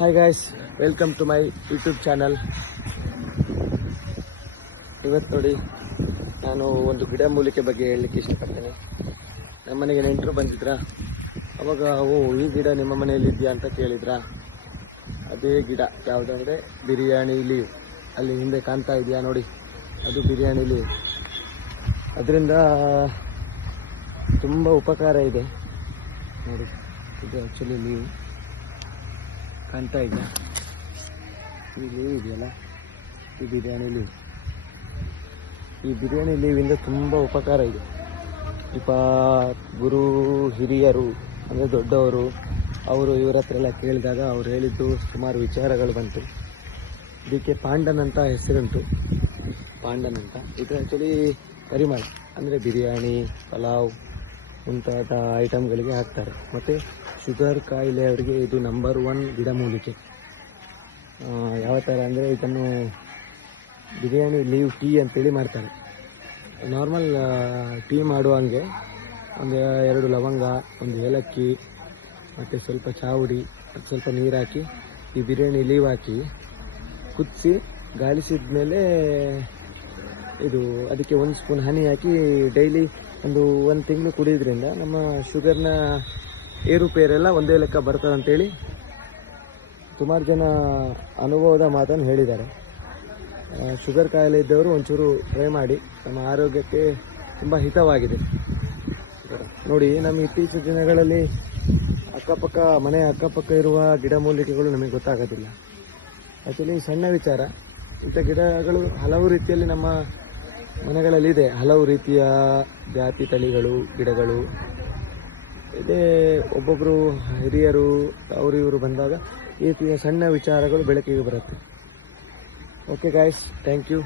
Hi guys, welcome to my YouTube channel. ಇವತ್ತು ನೋಡಿ, ನಾನು ಒಂದು ಗಿಡಮೂಲಿಕೆ ಬಗ್ಗೆ ಹೇಳಲಿಕ್ಕೆ ಇಷ್ಟಪಡ್ತೇನೆ. ನಮ್ಮ ಮನೆಗೆ ನೆಂಟರು ಬಂದಿದ್ರಾ, ಅವಾಗ ಈ ಗಿಡ ನಿಮ್ಮ ಮನೆಯಲ್ಲಿ ಇದೆಯಾ ಅಂತ ಕೇಳಿದ್ರಾ. ಅದೇ ಗಿಡ ಯಾವುದಂದರೆ ಬಿರಿಯಾನಿ ಲೀವ್. ಅಲ್ಲಿ ಹಿಂದೆ ಕಾಣ್ತಾ ಇದೆಯಾ ನೋಡಿ, ಅದು ಬಿರಿಯಾನಿ ಲೀವ್. ಅದರಿಂದ ತುಂಬ ಉಪಕಾರ ಇದೆ ನೋಡಿ. ಇದು ಆ್ಯಕ್ಚುಲಿ ಲೀವ್ ಕಾಣ್ತಾ ಇದೆಯಾ, ಈ ಲೀವ್ ಇದೆಯಲ್ಲ, ಈ ಬಿರಿಯಾನಿ ಲೀವ್. ಈ ಬಿರಿಯಾನಿ ಲೀವಿಂದ ತುಂಬ ಉಪಕಾರ ಇದೆ. ಈಗ ಗುರು ಹಿರಿಯರು ಅಂದರೆ ದೊಡ್ಡವರು, ಅವರು ಇವರ ಹತ್ರ ಎಲ್ಲ ಕೇಳಿದಾಗ ಅವ್ರು ಹೇಳಿದ್ದು ಸುಮಾರು ವಿಚಾರಗಳು ಬಂತು. ಇದಕ್ಕೆ ಪಾಂಡನ್ ಅಂತ ಹೆಸರುಂಟು, ಪಾಂಡನ್ ಅಂತ. ಇದು ಆ್ಯಕ್ಚುಲಿ ಪರಿಮಳ ಅಂದರೆ ಬಿರಿಯಾನಿ, ಪಲಾವ್ ಮುಂತಾದ ಐಟಮ್ಗಳಿಗೆ ಹಾಕ್ತಾರೆ. ಮತ್ತು ಶುಗರ್ ಕಾಯಿಲೆ ಅವರಿಗೆ ಇದು ನಂಬರ್ 1 ಗಿಡಮೂಲಿಕೆ. ಯಾವ ಥರ ಅಂದರೆ ಇದನ್ನು ಬಿರಿಯಾನಿ ಲೀವ್ ಟೀ ಅಂತೇಳಿ ಮಾಡ್ತಾರೆ. ನಾರ್ಮಲ್ ಟೀ ಮಾಡುವಂಗೆ ಒಂದು 2 ಲವಂಗ, ಒಂದು ಏಲಕ್ಕಿ, ಮತ್ತು ಸ್ವಲ್ಪ ಚಾವುಡಿ, ಸ್ವಲ್ಪ ನೀರು ಹಾಕಿ ಈ ಬಿರಿಯಾನಿ ಲೀವ್ ಹಾಕಿ ಕುದಿಸಿ ಗಾಳಿಸಿದ ಮೇಲೆ ಇದು ಅದಕ್ಕೆ 1 ಸ್ಪೂನ್ ಹನಿ ಹಾಕಿ ಡೈಲಿ ಒಂದು 1 ತಿಂಗಳು ಕುಡಿಯೋದ್ರಿಂದ ನಮ್ಮ ಶುಗರ್ನ ಏರುಪೇರೆಲ್ಲ ಒಂದೇ ಲೆಕ್ಕ ಬರ್ತದೆ ಅಂತೇಳಿ ಸುಮಾರು ಜನ ಅನುಭವದ ಮಾತನ್ನು ಹೇಳಿದ್ದಾರೆ. ಶುಗರ್ ಕಾಯಿಲೆ ಇದ್ದವರು ಒಂಚೂರು ಟ್ರೈ ಮಾಡಿ, ನಮ್ಮ ಆರೋಗ್ಯಕ್ಕೆ ತುಂಬ ಹಿತವಾಗಿದೆ. ನೋಡಿ, ನಮ್ಮ ಇತ್ತೀಚಿನ ದಿನಗಳಲ್ಲಿ ಮನೆಯ ಅಕ್ಕಪಕ್ಕ ಇರುವ ಗಿಡಮೂಲಿಕೆಗಳು ನಮಗೆ ಗೊತ್ತಾಗೋದಿಲ್ಲ. ಆ್ಯಕ್ಚುಲಿ ಸಣ್ಣ ವಿಚಾರ, ಇಂಥ ಗಿಡಗಳು ಹಲವು ರೀತಿಯಲ್ಲಿ ನಮ್ಮ ಮನೆಗಳಲ್ಲಿದೆ. ಹಲವು ರೀತಿಯ ಜಾತಿ ತಳಿಗಳು, ಗಿಡಗಳು ಇದೇ. ಒಬ್ಬೊಬ್ಬರು ಹಿರಿಯರು ಅವರು ಇವರು ಬಂದಾಗ ಈ ರೀತಿಯ ಸಣ್ಣ ವಿಚಾರಗಳು ಬೆಳಕಿಗೆ ಬರುತ್ತೆ. Okay guys, thank you.